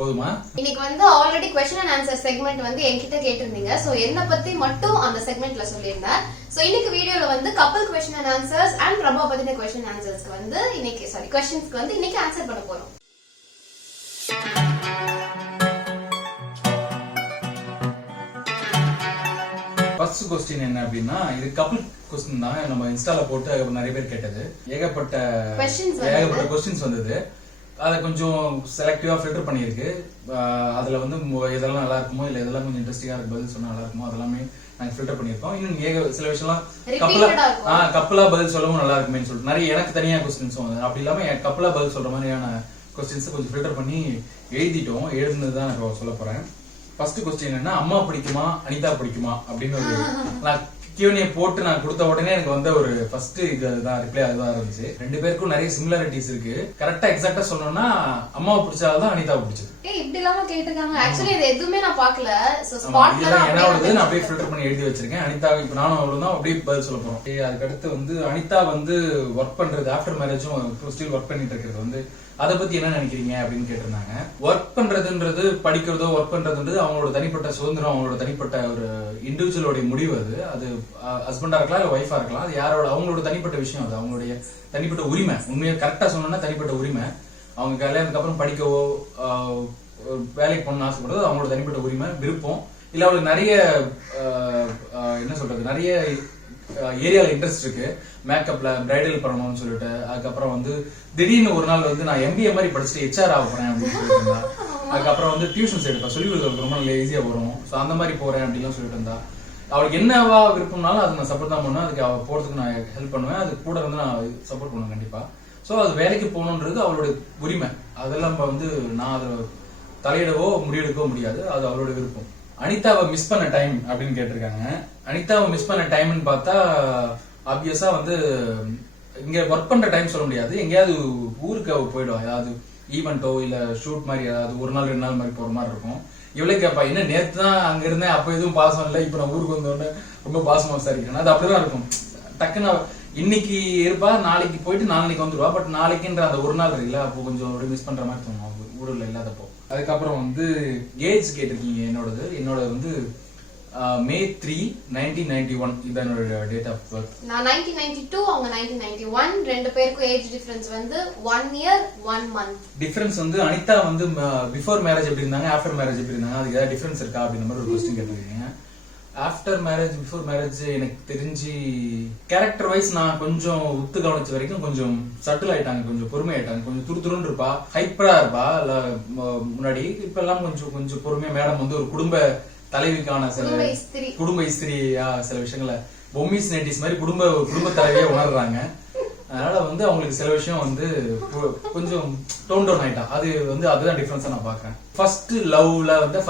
போதுமா? இன்னைக்கு வந்து already question and answer segment வந்து என்கிட்ட கேட்டிருந்தீங்க. சோ என்ன பத்தி மட்டும் அந்த செக்மெண்ட்ல சொல்லியிருந்தேன். சோ இன்னைக்கு வீடியோல வந்து கப்பல் question and answers and Prabha பத்தின क्वेश्चन அண்ட் ஆன்சர்ஸ்க்கு வந்து இன்னைக்கு क्वेश्चंसக்கு வந்து இன்னைக்கு ஆன்சர் பண்ண போறோம். ஃபர்ஸ்ட் क्वेश्चन என்ன அப்படின்னா, இது கப்பல் क्वेश्चन தான். நம்ம இன்ஸ்டால போட்டு நிறைய பேர் கேட்டது. ஏகப்பட்ட क्वेश्चंस வந்தது. அதை கொஞ்சம் செலக்டிவா ஃபில்டர் பண்ணியிருக்கு. அதுல வந்து எதெல்லாம் நல்லா இருக்குமோ இல்ல எதெல்லாம் கொஞ்சம் இன்ட்ரெஸ்டிங்கா இருக்கு பதில் சொன்னா நல்லா இருக்குமோ அதெல்லாமே நாங்க ஃபில்டர் பண்ணியிருக்கோம். இன்னும் சில விஷயம்லாம் கப்பலா பதில் சொல்லவும் நல்லா இருக்குமே சொல்லிட்டு நிறைய எனக்கு தனியா கொஸ்டின்ஸ் வந்து அப்படி இல்லாம கப்பலா பதில் சொல்ற மாதிரியான கொஸ்டின்ஸ் கொஞ்சம் ஃபில்டர் பண்ணி எழுதிட்டோம். எழுதுனதுதான் நான் சொல்ல போறேன். ஃபர்ஸ்ட் கொஸ்டின் என்னன்னா, அம்மா பிடிக்குமா அனிதா பிடிக்குமா அப்படின்னு ஒரு நான் Q&A போட்டு நான் கொடுத்த உடனே எனக்கு வந்த ஒரு ஃபர்ஸ்ட் இதுதான் ரிப்ளை அதுதான் இருந்துச்சு. ரெண்டு பேருக்கும் நிறைய சிமிலாரிட்டிஸ் இருக்கு. கரெக்டா எக்ஸாக்ட்டா சொல்லணும்னா அம்மாவை பிடிச்சாதான் அனிதாவை பிடிச்சது. இப்படி இல்லாம கேட்டிருக்காங்க. ஆக்சுவலி இது எதுவுமே நான் பார்க்கல. சோ ஸ்பாட்ல என்னோடது நான் அப்படியே ஃபில்டர் பண்ணி எழுதி வச்சிருக்கேன். அனிதா இப்ப நானும் அவளும் தான் அப்படியே பதில் சொல்ல போறோம். அதுக்கு அடுத்து வந்து அனிதா வந்து ஒர்க் பண்றது ஆஃப்டர் மேரேஜும் ஸ்டில் ஒர்க் பண்ணிட்டு இருக்கிறது வந்து அதை பத்தி என்ன நினைக்கிறீங்க அப்படின்னு கேட்டிருந்தாங்க. ஒர்க் பண்றதுன்றது படிக்கிறதோ ஒர்க் பண்றதுன்றது அவங்களோட தனிப்பட்ட சுதந்திரம், அவங்களோட தனிப்பட்ட ஒரு இண்டிவிஜுவலோட முடிவு. அது ஹஸ்பண்டா இருக்கலாம் இல்ல ஒய்ஃபா இருக்கலாம். அது யாரோட அவங்களோட தனிப்பட்ட விஷயம். அது அவங்களுடைய தனிப்பட்ட உரிமை. உண்மையை கரெக்டா சொன்னா தனிப்பட்ட உரிமை. அவங்க கல்யாணத்துக்கு அப்புறம் படிக்கவோ வேலைக்கு போகணும்னு ஆசைப்படுறது அவங்களோட தனிப்பட்ட உரிமை, விருப்பம். இல்ல அவளுக்கு நிறைய என்ன சொல்றது நிறைய ஏரியால இன்ட்ரெஸ்ட் இருக்கு. மேக்கப்ல பிரைடல் பண்ணணும்னு சொல்லிட்டு அதுக்கப்புறம் வந்து திடீர்னு ஒரு நாள் வந்து நான் MBA மாதிரி படிச்சுட்டு HR ஆக போறேன் அப்படின்னு சொல்லிட்டு இருந்தா. அதுக்கப்புறம் வந்து டியூஷன்ஸ் எடுப்பேன். சொல்லி கொடுக்கறதுக்கு ரொம்ப ஈஸியா வரும். ஸோ அந்த மாதிரி போறேன் அப்படின்னு சொல்லிட்டு இருந்தா. அவளுக்கு என்னவா விருப்பம்னாலும் அதை நான் சப்போர்ட் தான் பண்ணுவேன். அதுக்கு அவ போறதுக்கு நான் ஹெல்ப் பண்ணுவேன். அது கூட வந்து நான் சப்போர்ட் பண்ணுவேன் கண்டிப்பா. ஸோ அது வேலைக்கு போகணுன்றது அவளுடைய உரிமை. அதெல்லாம் வந்து நான் அதை தலையிடவோ முடிவெடுக்கவோ முடியாது. அது அவளோட விருப்பம். அனிதாவை மிஸ் பண்ண டைம் அப்படின்னு கேட்டிருக்காங்க. அனிதாவை மிஸ் பண்ண டைம்னு பார்த்தா ஆப்வியஸா வந்து இங்க ஒர்க் பண்ற டைம் சொல்ல முடியாது. எங்கேயாவது ஊருக்கு அவ போயிடுவா. ஏதாவது ஈவெண்டோ இல்ல ஷூட் மாதிரி ஏதாவது ஒரு நாள் 2 நாள் மாதிரி போற மாதிரி இருக்கும். இவளே கேப்பா, என்ன நேத்து தான் அங்க இருந்தேன் அப்ப எதுவும் பாசம் இல்லை, இப்ப நான் ஊருக்கு வந்தோடனே ரொம்ப பாசமா விசாரிக்கிறேன். அது அப்படிதான் இருக்கும். டக்குன்னு இன்னைக்கு இருப்பா, நாளைக்கு போயிட்டு நாளைக்கு வந்துருவா. பட் நாளைக்குன்ற அந்த ஒரு நாள் இருக்குல்ல, அப்போ கொஞ்சம் மிஸ் பண்ற மாதிரி தோணும் ஊர்ல இல்லாதப்போ. அதுக்கப்புறம் வந்து ஏஜ் கேட்டிருக்கீங்க. என்னோட வந்து May 3, 1991 இதான் என்னோட டேட் ஆஃப் பர்த். நான் 1992, அவங்க 1991. ரெண்டு பேருக்கும் ஏஜ் டிஃபரன்ஸ் வந்து 1 year 1 month டிஃபரன்ஸ். வந்து அனிதா வந்து பிஃபோர் மேரேஜ் எப்படி இருந்தாங்க, ஆஃப்டர் மேரேஜ் எப்படி இருந்தாங்க, அதுக்கு ஏதாவது டிஃபரன்ஸ் இருக்கா அப்படின்ற மாதிரி ஒரு क्वेश्चन கேட்டிருக்கீங்க. ஆஃப்டர் மேரேஜ் பிஃபோர் மேரேஜ் எனக்கு தெரிஞ்சு கேரக்டர் வைஸ் நான் கொஞ்சம் உத்து கவனிச்ச வரைக்கும் கொஞ்சம் சட்டில் ஆயிட்டாங்க, கொஞ்சம் பொறுமை ஆயிட்டாங்க. கொஞ்சம் துருதுருன்னு இருப்பா, ஹைப்பரா இருப்பா முன்னாடி. இப்ப எல்லாம் கொஞ்சம் பொறுமையா. மேடம் வந்து ஒரு குடும்ப தலைவிக்கான சில குடும்ப இஸ்திரி சில விஷயங்கள பொம்மிஸ் நைட்டிஸ் மாதிரி குடும்ப தலைவியே உணர்றாங்க. அதனால வந்து அவங்களுக்கு சில விஷயம் வந்து கொஞ்சம் டோன் டவுன் ஆயிட்டா. அது வந்து அதுதான் டிஃபரன்ஸா நான் பாக்குறேன். ஃபர்ஸ்ட் லவ்ல வந்து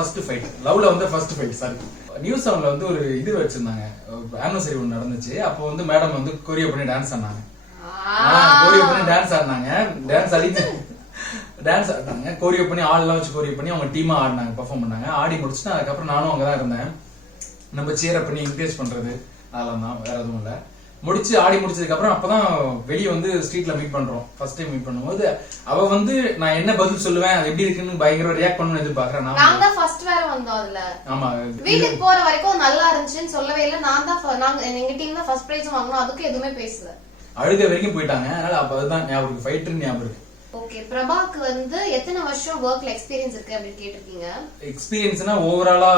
ஃபர்ஸ்ட் ஃபைட் சாரி நியூஸ் செவன்ல வந்து ஒரு இது வச்சிருந்தாங்க. ஆனிவர்சரி ஒன்று நடந்துச்சு. அப்போ வந்து மேடம் வந்து கொரியோ பண்ணி டான்ஸ் ஆடினாங்க. டான்ஸ் ஆடினாங்க கோரியோ பண்ணி ஆள்லாம் வச்சு கோரியோ பண்ணி அவங்க டீமா ஆடினாங்க, பெர்ஃபார்ம் பண்ணாங்க. ஆடி முடிச்சுட்டு அதுக்கப்புறம் நானும் அங்கதான் இருந்தேன். நம்ம சேர பண்ணி என்கரேஜ் பண்றது அதெல்லாம் தான், வேற எதுவும் இல்ல. ஆடி முடிச்சதுக்கு அப்புறம் அப்பதான் வெளியே வந்து ஸ்ட்ரீட்ல மீட் பண்றோம். ஃபர்ஸ்ட் டைம் மீட் பண்ணும்போது அவ வந்து நான் என்ன பதில் சொல்லுவேன், அது எப்படி இருக்குன்னு பயங்கர ரியாக்ட் பண்ணணும்னு எதிர்பார்க்கறேன். நான் தான் ஃபர்ஸ்ட் வேற வந்தோம். அதுல ஆமா வீட்டுக்கு போற வரைக்கும் நல்லா இருந்துச்சுன்னு சொல்லவே இல்ல. நாங்க எங்க டீம் தான் ஃபர்ஸ்ட் பிரைஸ் வாங்கணும். அதுக்கு எதுவுமே பேசல. அழுக வரைக்கும் போயிட்டாங்க. அதனால அப்ப அதுதான் ஞாபகம், ஃபைட்னு ஞாபகம் இருக்கு. ஓகே, பிரபாக்கு வந்து எத்தனை வருஷம் வர்க்ல எக்ஸ்பீரியன்ஸ் இருக்கு அப்படி கேட்டிருக்கீங்க. எக்ஸ்பீரியன்ஸ்னா ஓவராலா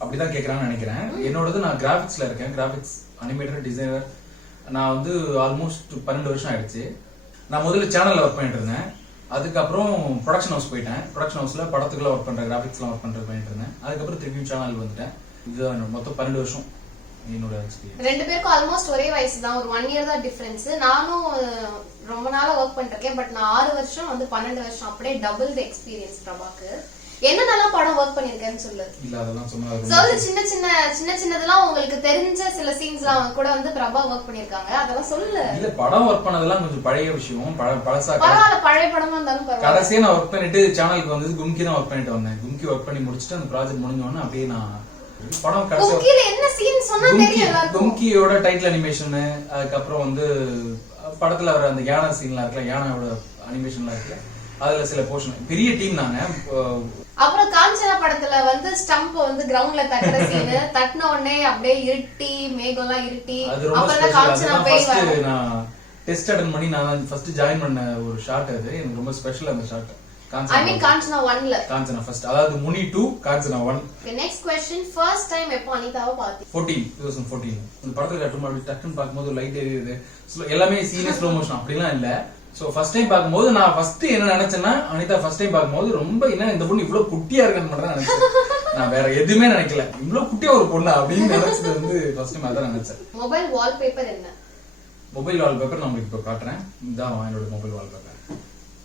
அப்படிதான் கேக்குறான்னு நினைக்கிறேன். என்னோடது நான் கிராபிக்ஸ்ல இருக்கேன், கிராபிக்ஸ் அனிமேட்டர் டிசைனர். நான் வந்து ஆல்மோஸ்ட் 12 வருஷம் ஆயிடுச்சு. நான் முதல்ல சேனல்ல ஒர்க் பண்ணிட்டு இருந்தேன். அதுக்கப்புறம் ப்ரொடக்ஷன் ஹவுஸ் போயிட்டேன். ப்ரொடக்ஷன் ஹவுஸ்ல படத்துக்குள்ள ஒர்க் பண்றேன், கிராபிக்ஸ்லாம் ஒர்க் பண்ணிட்டு இருந்தேன். அதுக்கப்புறம் திருப்பியும் சேனல் வந்துட்டேன். இதுதான் மொத்தம் 12 வருஷம் என்னோட எக்ஸ்பீரியன்ஸ். ரெண்டு பேருக்கும் ஆல்மோஸ்ட் ஒரே வயசு தான், ஒரு 1 year தான் டிஃபரன்ஸ். நானும் ரொம்ப நாளா ஒர்க் பண்ணிருக்கேன். பட் நான் 6 வருஷம் வந்து 12 வருஷம், அப்படியே டபுள் தி எக்ஸ்பீரியன்ஸ் பிரபாக்கு. என்னென்னலாம் படம் ஒர்க் பண்ணிருக்கேன்னு சொல்லு. இல்ல அதெல்லாம் சொல்லு. சின்னதெல்லாம் உங்களுக்கு தெரிஞ்ச சில சீன்ஸ்லாம் கூட வந்து பிரபா ஒர்க் பண்ணிருக்காங்க, அதெல்லாம் சொல்லு. இல்ல படம் ஒர்க் பண்ணதெல்லாம் கொஞ்சம் பழைய விஷயம், பழசா. பரவாயில்ல, பழைய படமா இருந்தாலும் பரவாயில்ல. கடைசியா நான் ஒர்க் பண்ணிட்டு சேனலுக்கு வந்து கும்கி தான் ஒர்க் பண்ணிட்டு வந்தேன். கும்கி ஒர்க் பண்ணி முடிச்சுட்டு அந்த ப்ராஜெக்ட் முடிஞ்ச உடனே அப்படியே நான் படம் கும்கில என்ன சீன் சொன்னா தெரியும் எல்லாருக்கும். கும்கியோட டைட்டில் அனிமேஷன், அதுக்கப்புறம் வந்து படத்துல வர அந்த யானை சீன்லாம் இருக்குல்ல, யானையோட அனிமேஷன்லாம் இருக்குல்ல, அதுல சில போர்ஷன் பெரிய டீம் நாங்க. அப்புறம் காஞ்சனா படத்துல வந்து ஸ்டம்ப் வந்து கிரவுண்ட்ல தட்டுற சீன், தட்டின உடனே அப்படியே இருட்டி மேகம்லாம் இருட்டி, அப்புறம் காஞ்சனா போய் நான் டெஸ்ட் அட்டெண்ட் பண்ணி நான் ஃபர்ஸ்ட் ஜாயின் பண்ண ஒரு ஷாட். அது எனக்கு ரொம்ப ஸ்பெஷல் அந்த ஷாட். காஞ்சனா 1ல காஞ்சனா ஃபர்ஸ்ட், அதாவது முனி 2 Kanchana 1. Next question, first time எப்போ அனிதாவை பாத்தீங்க? 2014 இந்த படத்துல டக்குன்னு பார்க்கும்போது லைட் எரியுது, எல்லாமே சீரியஸ் ஸ்லோ மோஷன் அப்படிலாம் இல்ல. சோ ஃபர்ஸ்ட் டைம் பார்க்கும்போது நான் ஃபர்ஸ்ட் என்ன நினைச்சேன்னா, அனிதா ஃபர்ஸ்ட் டைம் பார்க்கும்போது ரொம்ப என்ன இந்த பொண்ணு இவ்வளவு குட்டியா இருக்குன்னு மட்டும் தான் நினைச்சேன். நான் வேற எதுவுமே நினைக்கல, இவ்வளவு குட்டியா ஒரு பொண்ணு அப்படின்னு நினைச்சது வந்து ஃபர்ஸ்ட் டைம் அதான் நினைச்சேன். மொபைல் வால்பேப்பர் என்ன? மொபைல் வால்பேப்பர் நான் உங்களுக்கு இப்ப காட்டுறேன். இதான் என்னோட mobile wallpaper.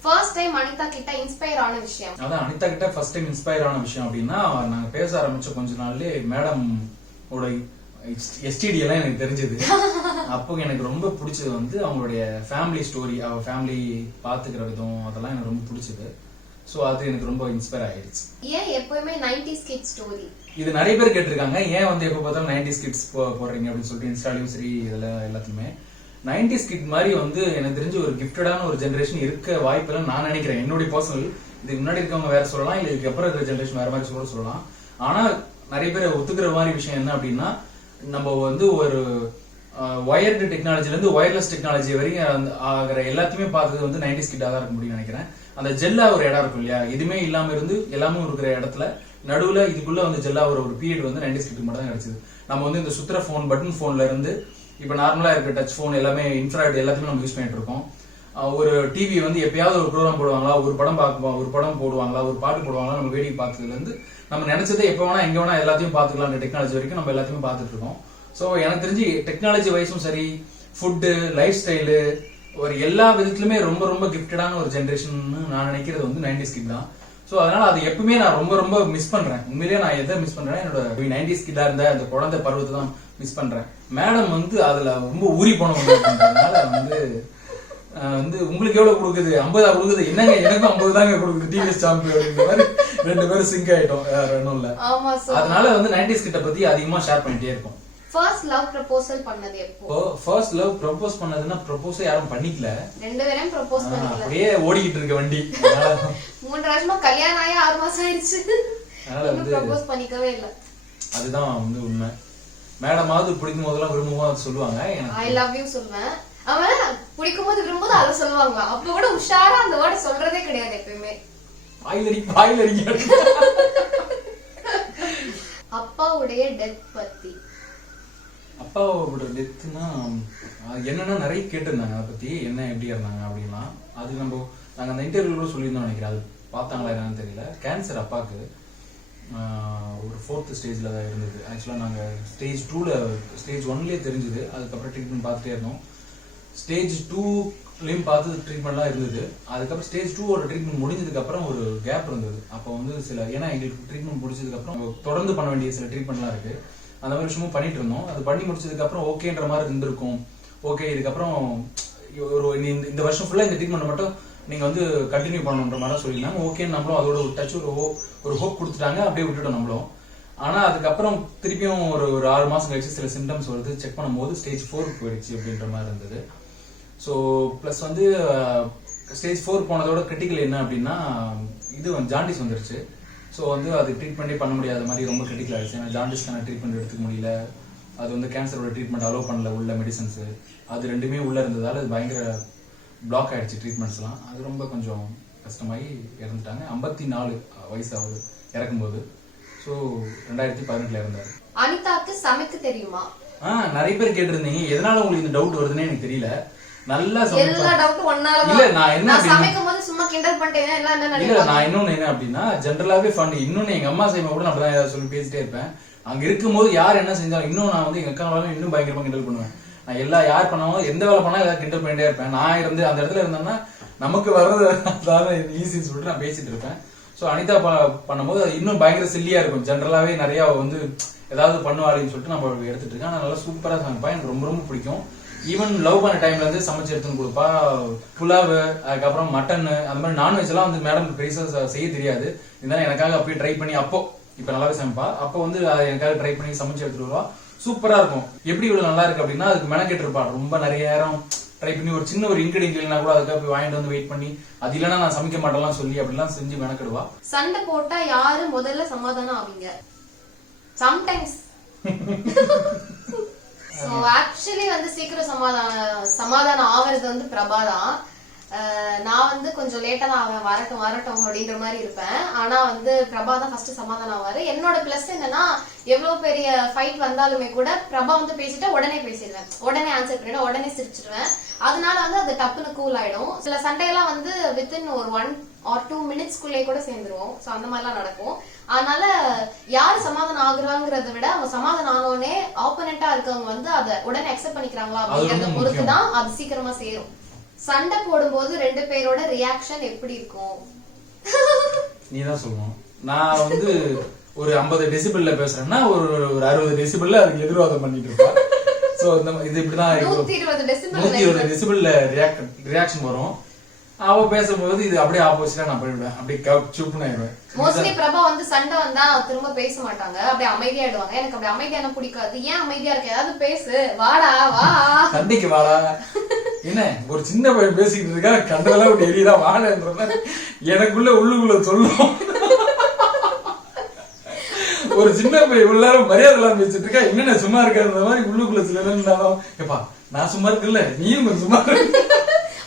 First time Anitha கிட்ட இன்ஸ்பயர் ஆன விஷயம்? அதான் அனிதா கிட்ட ஃபர்ஸ்ட் டைம் இன்ஸ்பயர் ஆன விஷயம் அப்படின்னா, நாங்க பேச ஆரம்பிச்ச கொஞ்ச நாள்லயே மேடம் ஓட எஸ்டிடி எல்லாம் எனக்கு தெரிஞ்சது. அப்போ எனக்கு ரொம்ப பிடிச்சது வந்து அவங்களுடைய ஃபேமிலி ஸ்டோரி, அவ ஃபேமிலி பாத்துக்கிற விதம், அதெல்லாம் எனக்கு ரொம்ப பிடிச்சது. சோ அது எனக்கு ரொம்ப இன்ஸ்பயர் ஆயிடுச்சு. ஏன் எப்பவுமே 90s கிட்ஸ் ஸ்டோரி? இது நிறைய பேர் கேட்டிருக்காங்க, ஏன் வந்து எப்ப பார்த்தாலும் 90s கிட்ஸ் போடுறீங்க அப்படின்னு சொல்லிட்டு இன்ஸ்டாலையும் சரி இதெல்லாம் எல்லாத்துலயுமே. 90s கிட் மாதிரி வந்து எனக்கு தெரிஞ்ச ஒரு கிஃப்டடான ஒரு ஜெனரேஷன் இருக்க வாய்ப்பெல்லாம் நான் நினைக்கிறேன். என்னுடைய பர்சனல், இதுக்கு முன்னாடி இருக்கவங்க வேற சொல்லலாம், இல்ல இதுக்கு அப்புறம் இருக்கிற ஜெனரேஷன் வேற மாதிரி சொல்லலாம். ஆனா நிறைய பேர் ஒத்துக்கிற மாதிரி விஷயம் என்ன அப்படின்னா, நம்ம வந்து ஒரு ஒயர்டு டெக்னாலஜில இருந்து ஒயர்லெஸ் டெக்னாலஜி வரைக்கும் ஆகிற எல்லாத்தையுமே பார்த்தது வந்து 90s கிட்டா தான் இருக்க முடியும்னு நினைக்கிறேன். அந்த ஜெல்லா ஒரு இடம் இருக்கும் இல்லையா, எதுவுமே இல்லாம இருந்து எல்லாமே இருக்கிற இடத்துல நடுவுல இதுக்குள்ள வந்து ஜெல்லா ஒரு பீரியட் வந்து 90s கிட்டு மட்டும் தான் கிடைச்சது. நம்ம வந்து இந்த சுத்திர போன், பட்டன் போன்ல இருந்து இப்ப நார்மலா இருக்க டச் போன் எல்லாமே இன்ஃப்ராரெட் எல்லாத்தையுமே நம்ம யூஸ் பண்ணிட்டு இருக்கோம். ஒரு டிவி வந்து எப்பயாவது ஒரு ப்ரோக்ராம் போடுவாங்களா, ஒரு படம் போடுவாங்களா, ஒரு பாட்டு போடுவாங்களா, நம்ம வேடிக்கை பார்த்ததுல இருந்து நம்ம நினைச்சதை எப்ப வேணா எங்க வேணா எல்லாத்தையும் பாத்துக்கலாம் டெக்னாலஜி வரைக்கும் நம்ம எல்லாத்தையுமே பார்த்துட்டு இருக்கோம். சோ எனக்கு தெரிஞ்சு டெக்னாலஜி வைஸும் சரி, ஃபுட்டு, லைஃப் ஸ்டைலு, ஒரு எல்லா விதத்திலுமே ரொம்ப ரொம்ப கிஃப்டடான ஒரு ஜெனரேஷன் நான் நினைக்கிறது வந்து 90s கிட் தான். சோ அதனால அது எப்பவுமே நான் ரொம்ப ரொம்ப மிஸ் பண்றேன். உண்மையிலேயே நான் எதை மிஸ் பண்றேன், என்னோட 90s கிட்டா இருந்த அந்த குழந்தை பருவத்தை தான் மிஸ் பண்றேன். மேடம் வந்து அதுல ரொம்ப ஊறி போனவங்கனால வந்து உங்களுக்கு எவ்வளவு கொடுக்குது, 50 கொடுக்குது, என்னங்க எனக்கும் 50 தாங்க கொடுக்குது டிவிஎஸ் சாம்பு அப்படின்ற மாதிரி ரெண்டு பேரும் சிங்க் ஆயிட்டோம். ஒன்னும் இல்ல. அதனால வந்து 90s கிட்ட பத்தி அதிகமா ஷேர் பண்ணிட்டே இருக்கும். ஃபர்ஸ்ட் லவ் ப்ரப்போசல் பண்ணது எப்போ? ஃபர்ஸ்ட் லவ் ப்ரப்போஸ் பண்ணதுன்னா, ப்ரப்போஸ் யாரும் பண்ணிக்கல, ரெண்டு பேரும் ப்ரப்போஸ் பண்ணல, அப்படியே ஓடிக்கிட்டு இருக்க வண்டி. 3 வருஷமா கல்யாணம் ஆகி 6 மாசம் ஆயிடுச்சு, அதனால வந்து ப்ரப்போஸ் பண்ணிக்கவே இல்ல. அதுதான் வந்து உண்மை. மேடமாவது பிடிக்கும் போதெல்லாம் விரும்பும்போது சொல்லுவாங்க எனக்கு ஐ லவ் யூ சொல்வேன். அவன் பிடிக்கும் போது விரும்பும்போது அதை சொல்லுவாங்க. அப்ப கூட உஷாரா அந்த வேர்ட் சொல்றதே கிடையாது எப்பயுமே. பாயிலடி. அப்பாவுடைய டெத் பத்தி? அப்பாவோட டெத்னா என்னன்னா நிறைய கேட்டிருந்தாங்க அதை பத்தி, என்ன எப்படி இருந்தாங்க அப்படின்னா. அது நாங்க அந்த இன்டர்வியூல சொல்லியிருந்தோம் நினைக்கிறேன், அது பார்த்தாங்களா என்னன்னு தெரியல. கேன்சர் அப்பாவுக்கு ஒரு 4th ஸ்டேஜ்ல தான் இருந்தது. ஆக்சுவலா நாங்க ஸ்டேஜ் 2ல ஸ்டேஜ் 1லயே தெரிஞ்சது, அதுக்கப்புறம் ட்ரீட்மெண்ட் பார்த்துட்டே இருந்தோம். ஸ்டேஜ் 2லயும் பார்த்து ட்ரீட்மெண்ட்லாம் இருந்தது. அதுக்கப்புறம் ஸ்டேஜ் 2ஓட ட்ரீட்மெண்ட் முடிஞ்சதுக்கு அப்புறம் ஒரு கேப் இருந்தது. அப்போ வந்து ஏன்னா எங்களுக்கு ட்ரீட்மெண்ட் முடிச்சதுக்கு அப்புறம் தொடர்ந்து பண்ண வேண்டிய சில ட்ரீட்மெண்ட்லாம் இருக்கு, அந்த மாதிரி விஷயமும் பண்ணிட்டு இருந்தோம். அது பண்ணி முடிச்சதுக்கு அப்புறம் ஓகேன்ற மாதிரி இருந்திருக்கும். ஓகே இதுக்கப்புறம் ஒரு இந்த வருஷம் ஃபுல்லா இந்த ட்ரீட்மெண்ட் மட்டும் நீங்க வந்து கண்டினியூ பண்ணணுன்ற மாதிரி சொல்லியிருந்தாங்க. ஓகே நம்மளும் அதோட ஒரு டச் ஒரு ஹோப் கொடுத்துட்டாங்க, அப்படியே விட்டுட்டோம் நம்மளும். ஆனா அதுக்கப்புறம் திருப்பியும் ஒரு 6 மாசம் கழிச்சு சில சிம்டம்ஸ் வருது, செக் பண்ணும்போது ஸ்டேஜ் 4 போயிடுச்சு அப்படின்ற மாதிரி இருந்தது. ஸோ பிளஸ் வந்து ஸ்டேஜ் 4 போனதோட கிரிட்டிக்கல் என்ன அப்படின்னா, இது ஜாண்டிஸ் வந்துருச்சு. ஸோ வந்து அது ட்ரீட்மெண்ட்டே பண்ண முடியாத மாதிரி ரொம்ப கிரிட்டிக்கல் ஆயிடுச்சு. ஏன்னா ஜாண்டிஸ்க்கான ட்ரீட்மெண்ட் எடுத்துக்க முடியல, அது வந்து கேன்சரோட ட்ரீட்மெண்ட் அலோவ் பண்ணல, உள்ள மெடிசன்ஸ் அது ரெண்டுமே உள்ள இருந்ததால அது பயங்கர பிளாக் ஆயிடுச்சு ட்ரீட்மெண்ட்ஸ்லாம். அது ரொம்ப கொஞ்சம் கஷ்டமாயி இறந்துட்டாங்க. 54 வயசு ஆகுது இறக்கும்போது. ஸோ 2018 இருந்தாரு. அனிதாக்கு சமைக்க தெரியுமா? நிறைய பேர் கேட்டிருந்தீங்க, எதனால உங்களுக்கு இந்த டவுட் வருதுன்னே எனக்கு தெரியல. நல்லா எல்லா டவுட் ஒன்னால இல்ல. நான் என்ன சமைக்கும்போது சும்மா கிண்டல் பண்ணிட்டேன் எல்லாம் என்ன இல்ல. நான் இன்னொன்னு என்ன அப்படின்னா, ஜெனரலாவே ஃபன். இன்னொன்னு எங்க அம்மா செய்யும்போது கூட நான் அப்படிதான் ஏதாவது சொல்லி பேசிட்டே இருப்பேன். அங்க இருக்கும்போது யார் என்ன செஞ்சாலும் இன்னும் நான் வந்து எங்க அக்காவும் இன்னும் பயங்கரமா கிண்டல் பண்ணுவேன். நான் யார் பண்ணாலும் எந்த வேலை பண்ணாலும் ஏதாவது கிண்டல் பண்ணிட்டே இருப்பேன். நான் இருந்து அந்த இடத்துல இருந்தேன்னா நமக்கு வர்றது ஈஸின்னு சொல்லிட்டு நான் பேசிட்டு இருப்பேன். சோ அனிதா பண்ணும்போது அது இன்னும் பயங்கர சில்லியா இருக்கும். ஜெனரலாவே நிறைய வந்து ஏதாவது பண்ணுவாருன்னு சொல்லிட்டு நம்ம எடுத்துட்டு இருக்கேன். ஆனா நல்லா சூப்பரா சமைப்பா, எனக்கு ரொம்ப ரொம்ப பிடிக்கும். ஈவன் லவ் பண்ண டைம்ல இருந்து சமைச்சு எடுத்துன்னு கொடுப்பா. புலாவ், அதுக்கப்புறம் மட்டன், அந்த மாதிரி நான்வெஜ் எல்லாம் வந்து மேடம் பெருசா செய்ய தெரியாது. இருந்தாலும் எனக்காக அப்படியே ட்ரை பண்ணி, அப்போ இப்ப நல்லாவே சமைப்பா, அப்போ வந்து எனக்காக ட்ரை பண்ணி சமைச்சு எடுத்துட்டு வருவா. சூப்பரா இருக்கும். எப்படி இவ்வளவு நல்லா இருக்கு அப்படின்னா, அதுக்கு மெனக்கெட்டு இருப்பா. ரொம்ப நிறைய நேரம் ட்ரை பண்ணி ஒரு சின்ன ஒரு இன்கிரீடியன்ட் இல்லைனா கூட அதுக்காக போய் வாங்கிட்டு வந்து வெயிட் பண்ணி அது இல்லைன்னா நான் சமைக்க மாட்டேன்லாம் சொல்லி அப்படிலாம் செஞ்சு மெனக்கிடுவா. சண்டை போட்டா யாரு முதல்ல சமாதானம் ஆவீங்க? சம்டைம்ஸ் சோ ஆக்சுவலி வந்து சீக்கிரம் சமாதானம் ஆவறது வந்து பிரபா தான். நான் வந்து கொஞ்சம் லேட்டா தான் அவன் வரட்டும் அப்படின்ற மாதிரி இருப்பேன். ஆனா வந்து பிரபா தான் ஃபர்ஸ்ட் சமாதானம் ஆவாரு. என்னோட பிளஸ் என்னன்னா எவ்வளவு பெரிய ஃபைட் வந்தாலுமே கூட பிரபா வந்து பேசிட்டா உடனே பேசிடுவேன், உடனே ஆன்சர் பண்ணிடுவேன், உடனே சிரிச்சிடுவேன். அதனால வந்து அது டப்புன்னு கூல் ஆயிடும். சில சண்டையெல்லாம் வந்து வித்தின் ஒரு 1 or 2 minutesக்குள்ளே கூட சேர்ந்துருவோம். சோ அந்த மாதிரிலாம் நடக்கும். அதனால யாரு சமாதானம் ஆகுறாங்கிறத விட அவங்க சமாதானம் ஆனோடனே ஆப்போனண்டா இருக்கவங்க வந்து அதை உடனே அக்செப்ட் பண்ணிக்கிறாங்களா அப்படிங்கறத பொறுத்துதான் அது சீக்கிரமா சேரும். சண்டை போடும்போது 2 பேரோட ரியாக்ஷன் எப்படி இருக்கும்? நீதான் சொல்லணும். நான் வந்து ஒரு 50 டெசிபிள்ல பேசுறேன்னா ஒரு 60 டெசிபிள்ல அதுக்கு எதிர்வாதம் பண்ணிட்டு இருப்பா. சோ இது இப்படிதான் 120 டெசிபிள்ல ரியாக்ஷன் வரும். அவ பேசும்போது இது அப்படியே ஆப்போசிட்டா நான் போயிடுவேன், அப்படியே சுப்புன்னு ஆயிடுவேன். மோஸ்ட்லி பிரபா வந்து சண்டை வந்தா திரும்ப பேச மாட்டாங்க, அப்படியே அமைதியாயிடுவாங்க. எனக்கு அப்படி அமைதியான பிடிக்காது. ஏன் அமைதியா இருக்க, ஏதாவது பேசு, வாடா வா சண்டைக்கு வாடா. என்ன ஒரு சின்ன பையன் பேசிக்கிட்டு இருக்கா, கண்டதெல்லாம் ஒரு எரியதா வாடன்ற மாதிரி எனக்குள்ள உள்ளுக்குள்ள சொல்லும். ஒரு சின்ன பையன் உள்ளாரும் மரியாதை எல்லாம் பேசிட்டு இருக்கா, என்னென்ன சும்மா இருக்காத மாதிரி உள்ளுக்குள்ள சில இருந்தாலும் எப்பா நான் சும்மா இருக்குல்ல நீயும் கொஞ்சம் சும்மா இருக்கு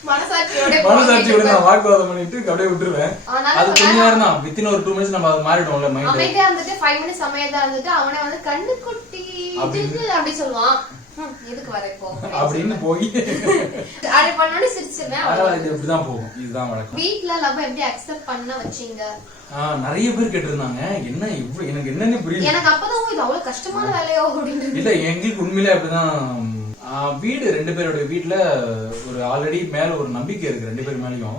மனசாட்சியோட நான் வாக்குவாதம் பண்ணிட்டு அப்படியே விட்டுருவேன். அது கொஞ்ச நேரம் தான், வித்தின் ஒரு 2 minutes நம்ம அது மாறிடும்ல மைண்ட். அமைதியா இருந்துட்டு 5 minutes அமைதியா இருந்துட்டு அவனே வந்து கண்ணு குட்டி அப்படி சொல்லுவான், எதுக்கு வர இப்போ அப்படின்னு போய் அப்படி பண்ணோட சிரிச்சிருவேன். அதனால இது இப்படிதான் போகும், இதுதான் வழக்கம். வீட்ல லவ் எப்படி அக்செப்ட் பண்ண வச்சீங்க? நிறைய பேர் கேட்டிருந்தாங்க, என்ன இவ்வளவு எனக்கு என்னன்னு புரியல. எனக்கு அப்பதான் இது அவ்வளவு கஷ்டமான வேலையோ அப்படின்னு. இல்ல எங்களுக்கு உண்மையிலே அப்படிதான். வீடு 2 பேரோட வீட்டுல ஒரு ஆல்ரெடி மேல ஒரு நம்பிக்கை இருக்கு 2 பேர் மேலயும்.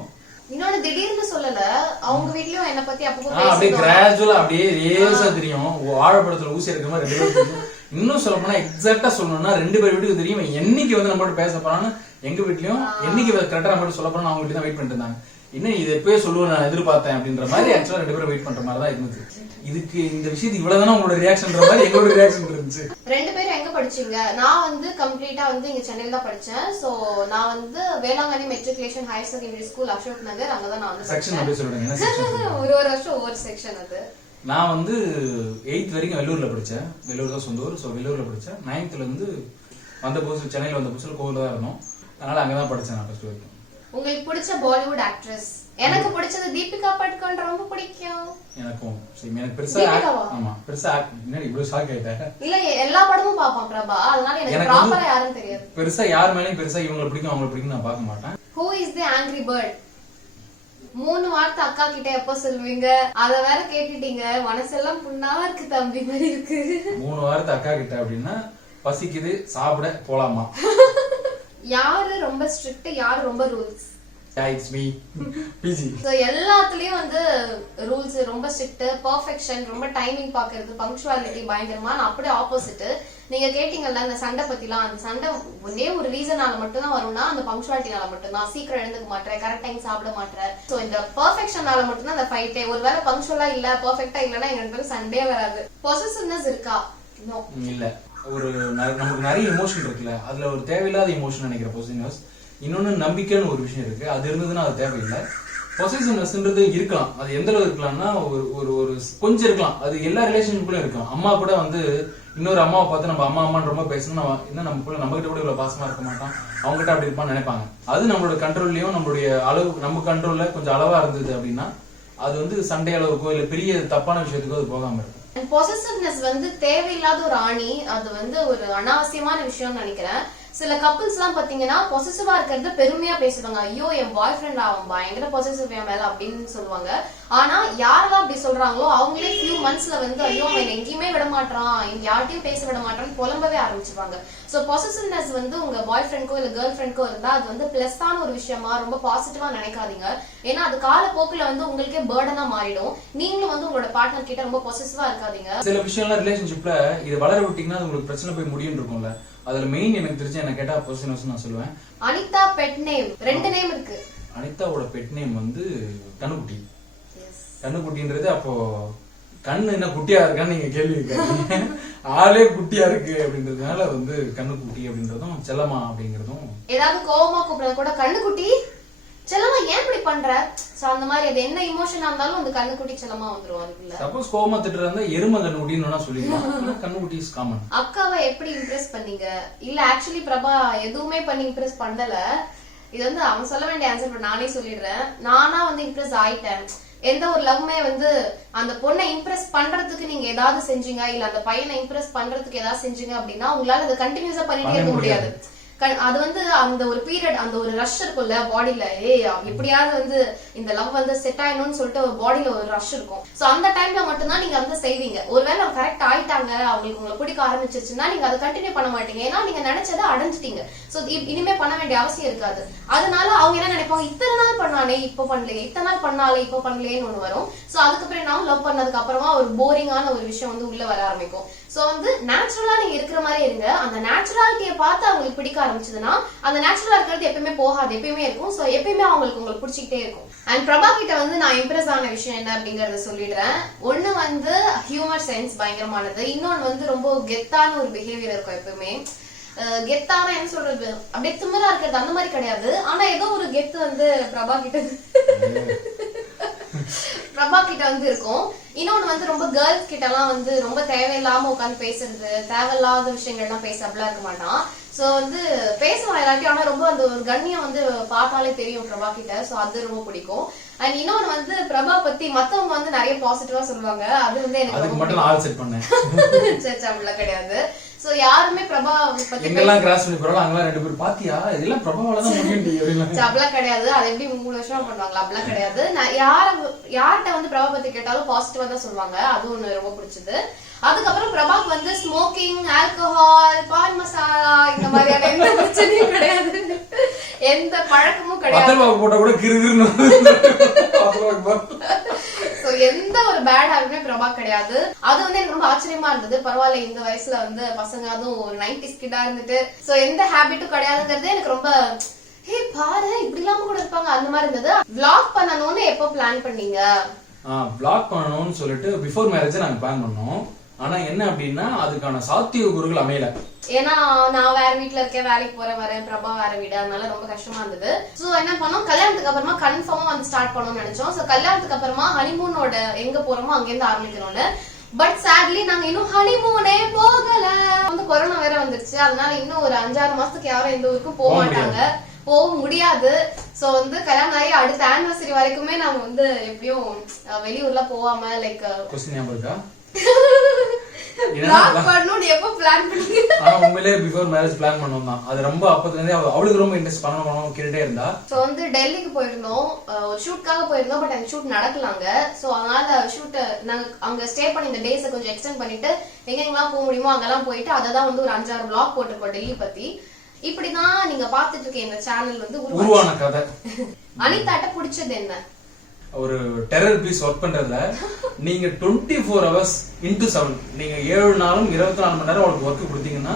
இன்னொன்னு திடீர்னு சொல்லல, அவங்க வீட்லயும் என்ன பத்தி அப்பப்போ அப்படியே கிராஜுவலா அப்படியே லேசா தெரியும். வாழைப்பழத்துல ஊசி இருக்கிற மாதிரி 2 பேரும். இன்னும் சொல்ல போனா எக்ஸாக்டா சொல்லணும்னா 2 பேர் வீட்டுக்கு தெரியும் என்னைக்கு வந்து நம்மளோட பேச போறான்னு. எங்க வீட்லயும் என்னைக்கு கரெக்டா நம்ம சொல்ல போறோம் அவங்க வீட்டு தான் வெயிட் பண்ணிட்டு இருந்தாங்க. இன்னும் இது எப்பவே சொல்லுவேன் நான் எதிர்பார்த்தேன் அப்படின்ற மாதிரி ஆக்சுவலா 2 பேரும் வெயிட் பண்ற மாதிரி தான் இருந்துச்சு. இதுக்கு இந்த விஷயத்துக்கு இவ்வளவுதானே உங்களோட ரியாக்ஷன்ற மாதிரி எங்களோட ரியாக்ஷன் இருந்துச்சு. 2 பேரும் எங்க படிச்சீங்க? நான் வந்து கம்ப்ளீட்டா வந்து இங்க சென்னையில தான் படிச்சேன். சோ நான் வந்து Velankanni matriculation higher secondary school Ashok Nagar, அங்கதான் நான் வந்து செக்ஷன் அப்படியே சொல்லுங்க. ஒரு வருஷம் ஒவ்வொரு செக்ஷன். அது நான் வந்து 8th வரைக்கும் வெள்ளூர்ல படிச்சேன். வெள்ளூர் தான் சொந்த ஊர். சோ வெள்ளூர்ல படிச்சேன். 9th வந்து வந்த புதுசு சென்னையில வந்த புதுசுல கோவில்ல தான் இருந்தோம். அதனால அங்கதான் படிச்சேன் நான் ஃபர்ஸ்ட் வரைக்கும். உங்களுக்கு பிடிச்ச பாலிவுட் ஆக்ட்ரஸ்? எனக்கு பிடிச்சது தீபிகா படுகோன் ரொம்ப பிடிக்கும். எனக்கும் எனக்கு பெருசா ஆமா பெருசா என்ன இவ்வளவு ஷாக் ஆயிட்டேன். இல்ல எல்லா படமும் பாப்பேன் பிரபா, அதனால எனக்கு ப்ராப்பரா யாரும் தெரியாது. பெருசா யார் மேலயும் பெருசா இவங்களை பிடிக்கும் அவங்களை பிடிக்கும் நான் பார்க்க மாட்டேன். Who is the angry bird? 3 வார்த்தை அக்கா கிட்ட எப்ப சொல்லுவீங்க? அத வேற கேட்டுட்டீங்க, மனசெல்லாம் புண்ணா இருக்கு தம்பி மாதிரி இருக்கு. 3 வார்த்தை அக்கா கிட்ட அப்படின்னா பசிக்குது சாப்பிட போலாமா. யாரு ரொம்ப ஸ்ட்ரிக்ட், யாரு ரொம்ப rules? It's me. PG. So எல்லாத்துலயும் வந்து ரூல்ஸ் ரொம்ப ஸ்ட்ரிக்ட், பெர்ஃபெக்ஷன், ரொம்ப டைமிங் பாக்குறது, பங்க்சுவாலிட்டி பயங்கரமா. நான் அப்படியே ஆப்போசிட். நீங்க கேட்டீங்கல்ல அந்த சண்டை பத்திலாம், அந்த சண்டை ஒரே ஒரு ரீசனால மட்டும் தான் வரும்னா அந்த பங்க்சுவாலிட்டினால மட்டும் தான். சீக்கிரம் எழுந்துக்க மாட்டேன், கரெக்ட் டைம் சாப்பிட மாட்டேன். சோ இந்த பெர்ஃபெக்ஷனால மட்டும் தான் அந்த ஃபைட்டே. ஒருவேளை பங்க்சுவலா இல்ல பெர்ஃபெக்ட்டா இல்லனா எங்க 2 பேரும் சண்டே வராது. பொசசிவ்னஸ் இருக்கா? நோ இல்ல. ஒரு நமக்கு நிறைய எமோஷன் இருக்குல்ல, அதுல ஒரு தேவையில்லாத எமோஷன் நினைக்கிற பொசசிவ்னஸ். இன்னொன்னு நம்பிக்கைன்னு ஒரு விஷயம் இருக்கு, அது இருந்ததுன்னா அது தேவையில்லை. பொசசிவ்னஸ்ன்றது இருக்கலாம், அது எந்த அளவு இருக்கலாம்னா ஒரு ஒரு கொஞ்சம் இருக்கலாம். அது எல்லா ரிலேஷன்ஷிப்லயும் இருக்கும். அம்மா கூட வந்து இன்னொரு அம்மாவை பார்த்து நம்ம அம்மான்னு ரொம்ப பேசணும், இன்னும் நம்ம கிட்ட கூட இவ்வளவு பாசமா இருக்க மாட்டான், அவங்க கிட்ட அப்படி இருப்பான்னு நினைப்பாங்க. அது நம்மளோட கண்ட்ரோல்லயும் நம்மளுடைய அளவு நம்ம கண்ட்ரோல்ல கொஞ்சம் அளவா இருந்தது அப்படின்னா அது வந்து சண்டை அளவுக்கோ இல்ல பெரிய தப்பான விஷயத்துக்கோ அது போகாம இருக்கும். பொசசிவ்னஸ் வந்து தேவையில்லாத ஒரு ஆணி, அது வந்து ஒரு அனாவசியமான விஷயம்னு நினைக்கிறேன். சில கப்பிள்ஸ் எல்லாம் பாத்தீங்கன்னா பொசசிவா இருக்கிறது பெருமையா பேசுவாங்க. ஐயோ என் பாய் ஃப்ரெண்ட் அவன் பயங்கர பொசசிவ் என் மேல அப்படின்னு சொல்லுவாங்க. ஆனா யாரெல்லாம் அப்படி சொல்றாங்களோ அவங்களே ஃபியூ மந்த்ஸ்ல வந்து ஐயோ அவன் எங்கேயுமே விட மாட்டான், யார்ட்டையும் பேச விட மாட்டான்னு புலம்பவே ஆரம்பிச்சிருவாங்க. சோ பொசசிவ்னஸ் வந்து உங்க பாய் ஃப்ரெண்ட்க்கோ இல்ல கேர்ள் ஃப்ரெண்ட்க்கோ இருந்தா அது வந்து பிளஸ்ஸான ஒரு விஷயமா ரொம்ப பாசிட்டிவா நினைக்காதீங்க. ஏன்னா அது காலப்போக்குல வந்து உங்களுக்கே பேர்டனா மாறிடும். நீங்களும் வந்து உங்களோட பார்ட்னர் கிட்ட ரொம்ப பொசசிவா இருக்காதீங்க. சில விஷயம்லாம் ரிலேஷன்ஷிப்ல இது வளர விட்டீங்கன்னா உங்களுக்கு பிரச்சனை போய் முடியும் இருக்கும்ல. அதுல மெயின் எனக்கு தெரிஞ்ச என்ன கேட்டா பொசசிவ்னஸ் நான் சொல்லுவேன். அனிதா பெட் நேம் 2 நேம் இருக்கு. அனிதாவோட பெட் நேம் வந்து கண்ணுக்குட்டி. கண்ணுக்குட்டின்றது அப்போ கண்ணு என்ன குட்டியா இருக்கான்னு நீங்க கேள்வி கேட்காதீங்க. ஆளே குட்டியா இருக்கு அப்படின்றதுனால வந்து கண்ணு குட்டி அப்படின்றதும் செல்லமா அப்படிங்கறதும். ஏதாவது கோவமா கூப்பிடுறது கூட கண்ணுக்குட்டி செல்லமா ஏன் இப்படி பண்ற, சோ அந்த மாதிரி அது என்ன இமோஷனா இருந்தாலும் அந்த கண்ணுக்குட்டி செல்லமா வந்துரும் அதுக்குள்ள. சப்போஸ் கோவமா திட்டுறதா இருந்தா எருமை கண்ணுக்குட்டின்னு சொல்லிடலாம். கண்ணுக்குட்டி இஸ் காமன். அக்காவை எப்படி இம்ப்ரெஸ் பண்ணீங்க? இல்ல ஆக்சுவலி பிரபா எதுவுமே பண்ணி இம்ப்ரெஸ் பண்ணல. இது வந்து அவங்க சொல்ல வேண்டிய ஆன்சர் நானே சொல்லிடுறேன். நானா வந்து இம்ப்ரெஸ் ஆயிட்டேன். எந்த ஒரு லவ்மே வந்து அந்த பொண்ணை இம்ப்ரெஸ் பண்றதுக்கு நீங்க ஏதாவது செஞ்சீங்க, இல்ல அந்த பையனை இம்ப்ரெஸ் பண்றதுக்கு ஏதாவது செஞ்சீங்க அப்படின்னா உங்களால அதை கண்டினியூஸா பண்ணிட்டே இருக்க முடியாது. அது வந்து அந்த ஒரு பீரியட், அந்த ஒரு ரஷ் இருக்கும்ல பாடியில, எப்படியாவது வந்து இந்த லவ் வந்து செட் ஆயிடும்னு சொல்லிட்டு பாடியில ஒரு ரஷ் இருக்கும். சோ அந்த டைம்ல மட்டும்தான் நீங்க வந்து செய்வீங்க. ஒருவேளை அவங்க கரெக்ட் ஆயிட்டாங்க, அவங்களுக்கு உங்களை பிடிக்க ஆரம்பிச்சிருச்சுன்னா நீங்க அதை கண்டினியூ பண்ண மாட்டீங்க. ஏன்னா நீங்க நினைச்சதை அடைஞ்சிட்டீங்க. சோ இனிமே பண்ண வேண்டிய அவசியம் இருக்காது. அதனால அவங்க என்ன நினைப்பாங்க, இத்தனை நாள் பண்ணானே இப்ப பண்ணலையே, இத்தனை நாள் பண்ணாலே இப்ப பண்ணலையேன்னு ஒண்ணு வரும். சோ அதுக்கப்புறம் நான் லவ் பண்ணதுக்கு அப்புறமா ஒரு போரிங்கான ஒரு விஷயம் வந்து உள்ள வர ஆரம்பிக்கும். சோ வந்து நேச்சுரலா நீங்க இருக்கிற மாதிரி இருங்க. அந்த நேச்சுராலிட்டியை பார்த்து அவங்களுக்கு பிடிக்க ஆரம்பிச்சதுன்னா அந்த நேச்சுரலா இருக்கிறது எப்பயுமே போகாது, எப்பயுமே இருக்கும். சோ எப்பயுமே உங்களுக்கு பிடிச்சிக்கிட்டே இருக்கும். அண்ட் பிரபா கிட்ட வந்து நான் இம்ப்ரெஸ் ஆன விஷயம் என்ன அப்படிங்கறத சொல்லிடுறேன். ஒண்ணு வந்து ஹியூமர் சென்ஸ் பயங்கரமானது. இன்னொன்னு வந்து ரொம்ப கெத்தான ஒரு பிஹேவியர் இருக்கும். எப்பவுமே கெத்தான என்ன சொல்றது, அப்படியே திமிரா இருக்கிறது அந்த மாதிரி கிடையாது. ஆனா ஏதோ ஒரு கெத்து வந்து பிரபா கிட்ட வந்து இருக்கும். இன்னொன்னு வந்து ரொம்ப கேர்ள்ஸ் கிட்ட எல்லாம் வந்து ரொம்ப தேவையில்லாம உட்காந்து பேசுறது, தேவையில்லாத விஷயங்கள் எல்லாம் பேச அப்படிலாம் இருக்க மாட்டான். சோ வந்து பேசுவான் எல்லாத்தையும், ஆனா ரொம்ப அந்த ஒரு கண்ணியம் வந்து பார்த்தாலே தெரியும் பிரபா கிட்ட. சோ அது ரொம்ப பிடிக்கும். அண்ட் இன்னொன்னு வந்து பிரபா பத்தி மத்தவங்க வந்து நிறைய பாசிட்டிவா சொல்லுவாங்க. அது வந்து எனக்கு மட்டும் ஆல் செட் பண்ணேன். சரி அப்படிலாம் கிடையாது. சோ யாருமே பிரபா பத்தி எங்கெல்லாம் கிராஸ் பண்ணி போறாங்க அங்கெல்லாம் ரெண்டு பேரும் பாத்தியா இதெல்லாம் பிரபாவால தான் முடியும் அப்படிலாம் கிடையாது. அது எப்படி 3 வருஷமா பண்ணுவாங்களா, அப்படிலாம் கிடையாது. நான் யார்கிட்ட வந்து பிரபா பத்தி கேட்டாலும் பாசிட்டிவா தான் சொல்லுவாங்க. அது ஒண்ணு ரொம்ப பிடிச்சது. அதுக்கப்புறம் பிரபாக்கு வந்து ஸ்மோக்கிங், ஆல்கஹால், பான் மசாலா இந்த மாதிரியான எந்த பிரச்சனையும் கிடையாது, எந்த பழக்கமும் கிடையாது. போட்டா கூட கிறுகிறுன்னு சோ எந்த ஒரு பேட் ஹேபிட்டுமே பிரபா கிடையாது. அது வந்து எனக்கு ரொம்ப ஆச்சரியமா இருந்தது. பரவாயில்ல இந்த வயசுல வந்து பசங்க அதுவும் ஒரு 90s கிட்டா இருந்துட்டு சோ எந்த ஹேபிட்டும் கிடையாதுங்கிறது எனக்கு ரொம்ப பாரு இப்படி இல்லாம கூட இருப்பாங்க அந்த மாதிரி இருந்தது. vlog பண்ணணும்னு எப்போ பிளான் பண்ணீங்க? vlog பண்ணணும்னு சொல்லிட்டு பிஃபோர் மேரேஜ் நாங்க பிளான் பண்ணோம். ஆனா என்ன அப்படின்னா அதுக்கான சாத்திய கூறுகள் அமையல. ஏன்னா நான் வேற வீட்டுல இருக்கேன், வேலைக்கு வரேன், பிரபா வேற வீடு, அதனால ரொம்ப கஷ்டமா இருந்தது. சோ என்ன பண்ணோம், கல்யாணத்துக்கு அப்புறமா கன்ஃபார்மா வந்து ஸ்டார்ட் பண்ணணும்னு நினைச்சோம். சோ கல்யாணத்துக்கு அப்புறமா ஹனிமூனோட எங்க போறோமோ அங்க இருந்து ஆரம்பிக்கணும்னு. பட் சாட்லி நாங்க இன்னும் ஹனிமூனே போகல. வந்து கொரோனா வேற வந்துருச்சு. அதனால இன்னும் ஒரு 5-6 மாசத்துக்கு யாரும் எந்த ஊருக்கும் போக மாட்டாங்க, போக முடியாது. சோ வந்து கல்யாணம் ஆகி அடுத்த ஆனிவர்சரி வரைக்குமே நாங்க வந்து எப்படியும் வெளியூர்ல போகாம லைக் உண்மையிலே பிஃபோர் மேரேஜ் பிளான் பண்ணோம் தான். அது ரொம்ப அப்பத்துல இருந்தே அவளுக்கு ரொம்ப இன்ட்ரெஸ்ட் பண்ணணும் கேட்டுட்டே இருந்தா. சோ வந்து டெல்லிக்கு போயிருந்தோம், ஒரு ஷூட்காக போயிருந்தோம். பட் அந்த ஷூட் நடக்கலாங்க. சோ அதனால ஷூட் நாங்க அங்க ஸ்டே பண்ணி இந்த டேஸை கொஞ்சம் எக்ஸ்டெண்ட் பண்ணிட்டு எங்கெங்கெல்லாம் போக முடியுமோ அங்கெல்லாம் போயிட்டு அததான் வந்து ஒரு 5-6 vlog போட்டிருக்கோம் டெல்லி பத்தி. இப்படிதான் நீங்க பாத்துட்டு இருக்க இந்த சேனல் வந்து உருவான கதை. அனிதாட்ட பிடிச்சது என்ன? ஒரு டெரர் பீஸ் ஒர்க் பண்றதுல நீங்க 24 hours into 7 நீங்க 7 நாளும் 24 மணி நேரம் அவளுக்கு ஒர்க் கொடுத்தீங்கன்னா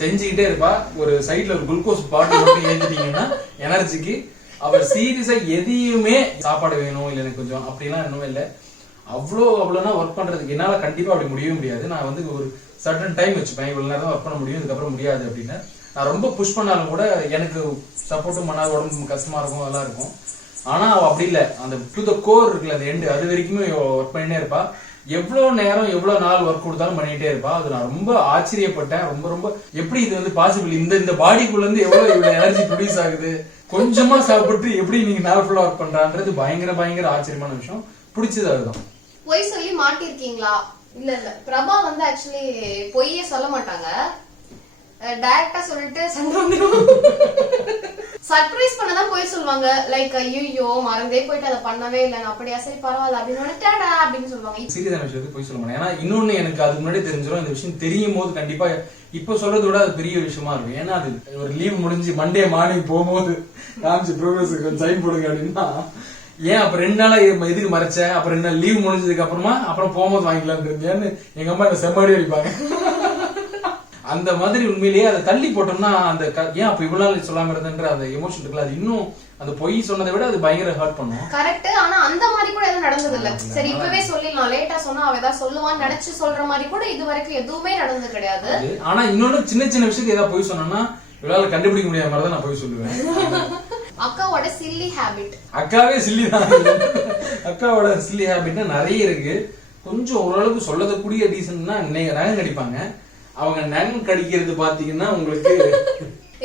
செஞ்சுக்கிட்டே இருப்பா. ஒரு சைட்ல ஒரு குளுக்கோஸ் பாட்டில் மட்டும் ஏற்றிட்டீங்கன்னா எனர்ஜிக்கு அவர் சீரியஸா எதையுமே சாப்பாடு வேணும் இல்ல எனக்கு கொஞ்சம் அப்படிலாம் இன்னும் இல்லை. அவ்வளோனா ஒர்க் பண்றதுக்கு என்னால கண்டிப்பா அப்படி முடியவே முடியாது. நான் வந்து ஒரு சர்டன் டைம் வச்சுப்பேன், இவ்வளவு நேரம் தான் ஒர்க் பண்ண முடியும், இதுக்கப்புறம் முடியாது அப்படின்னு. நான் ரொம்ப புஷ் பண்ணாலும் கூட எனக்கு சப்போர்ட்டும் பண்ணாத, உடம்பு கஷ்டமா இருக்கும், அதெல்லாம் இருக்கும். ஆனா அவ அப்படி இல்ல, அந்த டு த கோர் இருக்குல்ல அந்த எண்டு, அது வரைக்குமே ஒர்க் பண்ணிட்டே இருப்பா. எவ்வளவு நேரம் எவ்வளவு நாள் ஒர்க் கொடுத்தாலும் பண்ணிட்டே இருப்பா. அது நான் ரொம்ப ஆச்சரியப்பட்டேன். ரொம்ப எப்படி இது வந்து பாசிபிள், இந்த பாடிக்குள்ள இருந்து எவ்வளவு எனர்ஜி ப்ரொடியூஸ் ஆகுது, கொஞ்சமா சாப்பிட்டு எப்படி நீங்க நாள் ஃபுல்லா ஒர்க் பண்றான்றது பயங்கர ஆச்சரியமான விஷயம். பிடிச்சது அதுதான். பொய் சொல்லி மாட்டிருக்கீங்களா? இல்ல பிரபா வந்து ஆக்சுவலி பொய்யே சொல்ல மாட்டாங்க, டைரக்டா சொல்லிட்டு சண்டை வந்துடும். சர்ப்ரைஸ் பண்ணதான் போய் சொல்லுவாங்க. லைக் ஐயோ மறந்தே போயிட்டு அதை பண்ணவே இல்லை, நான் அப்படியா சரி பரவாயில்ல அப்படின்னு அப்படின்னு சொல்லுவாங்க. சீரியஸான விஷயத்துக்கு போய் சொல்ல மாட்டேன். ஏன்னா இன்னொன்னு எனக்கு அதுக்கு முன்னாடி தெரிஞ்சிடும். இந்த விஷயம் தெரியும் போது கண்டிப்பா இப்ப சொல்றதை விட அது பெரிய விஷயமா இருக்கும். ஏன்னா அது ஒரு லீவ் முடிஞ்சு மண்டே மார்னிங் போகும்போது ராம்ஜி ப்ரோக்ரஸுக்கு சைன் போடுங்க அப்படின்னா, ஏன் அப்ப 2 நாளா எதுக்கு மறைச்சேன், அப்புறம் 2 நாள் லீவ் முடிஞ்சதுக்கு அப்புறம் போகும்போது வாங்கிக்கலாம் இருந்தேன்னு எங்க அம்மா என்ன செம்மாடி அடிப்பாங்க. அந்த மாதிரி உண்மையிலேயே அதை தள்ளி போட்டோம்னா அந்த ஏன் அப்ப இவ்வளவு நாள் சொல்லாம இருந்தன்ற அந்த எமோஷன் இருக்குல்ல, அது இன்னும் அந்த பொய் சொன்னதை விட அது பயங்கர ஹர்ட் பண்ணும். கரெக்ட். ஆனா அந்த மாதிரி கூட எதுவும் நடந்தது இல்ல. சரி இப்பவே சொல்லிடலாம், லேட்டா சொன்னா அவ ஏதாவது சொல்லுவான்னு நினைச்சு சொல்ற மாதிரி கூட இது வரைக்கும் எதுவுமே நடந்தது கிடையாது. ஆனா இன்னொன்னு சின்ன சின்ன விஷயத்துக்கு ஏதாவது பொய் சொன்னா இவளால கண்டுபிடிக்க முடியாத மாதிரி தான் நான் பொய் சொல்லுவேன். அக்காவோட சில்லி ஹேபிட். அக்காவே சில்லி தான். அக்காவோட சில்லி ஹேபிட்னா நிறைய இருக்கு. கொஞ்சம் ஓரளவுக்கு சொல்லக்கூடிய டீசன்ட்னா நகம் கடிப்பாங்க. அவங்க நகம் கடிக்கிறது பாத்தீங்கன்னா உங்களுக்கு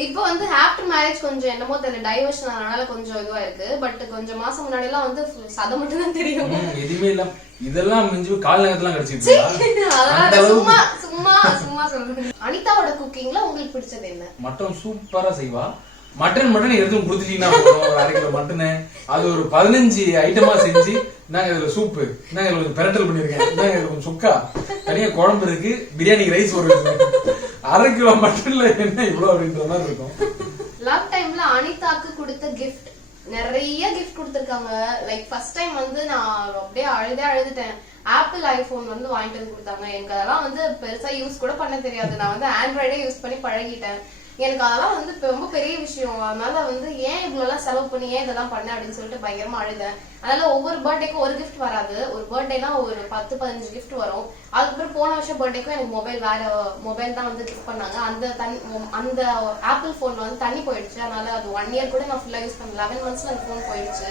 இப்போ வந்து ஆஃப்டர் மேரேஜ் கொஞ்சம் என்னமோ தெரியல டைவர்ஷன் ஆனனால கொஞ்சம் இதுவா இருக்கு. பட் கொஞ்சம் மாசம் முன்னாடி எல்லாம் வந்து சதை மட்டும் தான் தெரியும், எதுவுமே இல்ல. இதெல்லாம் மிஞ்சி கால் நகத்தெல்லாம் கடிச்சிட்டு சும்மா சும்மா சும்மா சொல்றேன். அனிதாவோட குக்கிங்ல உங்களுக்கு பிடிச்சது என்ன? மட்டன் சூப்பரா செய்வா. மட்டன் எடுத்து கொடுத்துட்டீங்கன்னா அரை கிலோ மட்டனு அது ஒரு 15 ஐட்டமா செஞ்சு, நாங்க இதுல சூப்பு, நாங்க இதுல கொஞ்சம் பெரட்டல் பண்ணிருக்கேன், நாங்க இதுல கொஞ்சம் சுக்கா, தனியா குழம்பு இருக்கு, பிரியாணிக்கு ரைஸ் ஒரு அரை கிலோ மட்டன்ல என்ன இவ்வளவு அப்படின்ற மாதிரி இருக்கும். லவ் டைம்ல அனிதாக்கு கொடுத்த கிஃப்ட் நிறைய கிஃப்ட் கொடுத்திருக்காங்க. லைக் ஃபர்ஸ்ட் டைம் வந்து நான் அப்படியே அழுதுட்டேன். ஆப்பிள் ஐபோன் வந்து வாங்கிட்டு வந்து கொடுத்தாங்க. எனக்கு அதெல்லாம் வந்து பெருசா யூஸ் கூட பண்ண தெரியாது. நான் வந்து ஆண்ட்ராய்டே யூஸ் பண்ணி பழகிட்டேன். எனக்கு அதெல்லாம் வந்து ரொம்ப பெரிய விஷயம். அதனால வந்து ஏன் இவ்வளவு எல்லாம் செலவு பண்ணி ஏன் இதெல்லாம் பண்ண அப்படின்னு சொல்லிட்டு பயங்கரமா அழுதேன். அதனால ஒவ்வொரு பர்த்டேக்கும் ஒரு கிஃப்ட் வராது. ஒரு பர்த்டேனா ஒரு 10-15 கிஃப்ட் வரும். அதுக்கப்புறம் போன வருஷம் பர்த்டேக்கும் எனக்கு வேற மொபைல் தான் வந்து கிஃப்ட் பண்ணாங்க. அந்த ஆப்பிள் போன்ல வந்து தண்ணி போயிடுச்சு. அதனால அது 1 இயர் கூட நான் ஃபுல்லா யூஸ் பண்ணல. 11 மந்த்ஸ்ல அந்த போன் போயிடுச்சு.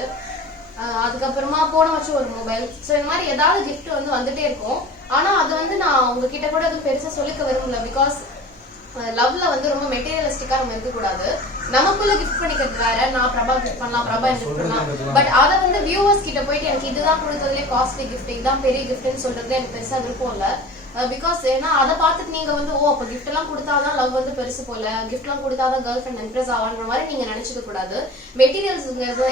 அதுக்கப்புறமா போன வருஷம் ஒரு மொபைல். ஸோ இந்த மாதிரி ஏதாவது கிஃப்ட் வந்து வந்துட்டே இருக்கும். ஆனா அது வந்து நான் உங்ககிட்ட கூட அது பெருசா சொல்லிக்க விரும்பல. பிகாஸ் லவ்ல வந்து ரொம்ப மெட்டீரியலிஸ்டிக்கா நம்ம இருக்க கூடாது. நமக்குள்ள கிஃப்ட் பண்ணிக்கிறது வேற. நான் பிரபா கிஃப்ட் பண்ணலாம், பிரபா கிஃப்ட் பண்ணலாம். பட் அதை வந்து வியூவர்ஸ் கிட்ட போயிட்டு எனக்கு இதுதான் கொடுத்ததுலேயே காஸ்ட்லி கிஃப்ட், இதுதான் பெரிய கிஃப்ட்னு சொல்றது எனக்கு பெருசா விருப்பம் இல்ல. பிகாஸ் ஏன்னா அதை பார்த்துட்டு நீங்க வந்து அப்ப கிஃப்ட் எல்லாம் கொடுத்தாதான் லவ் வந்து பெருசு போல, கிஃப்ட் எல்லாம் கொடுத்தாதான் கேர்ள் ஃபிரெண்ட் இம்ப்ரெஸ் ஆவான்ற மாதிரி நீங்க நினைச்சுக்க கூடாது. மெட்டீரியல்ஸ்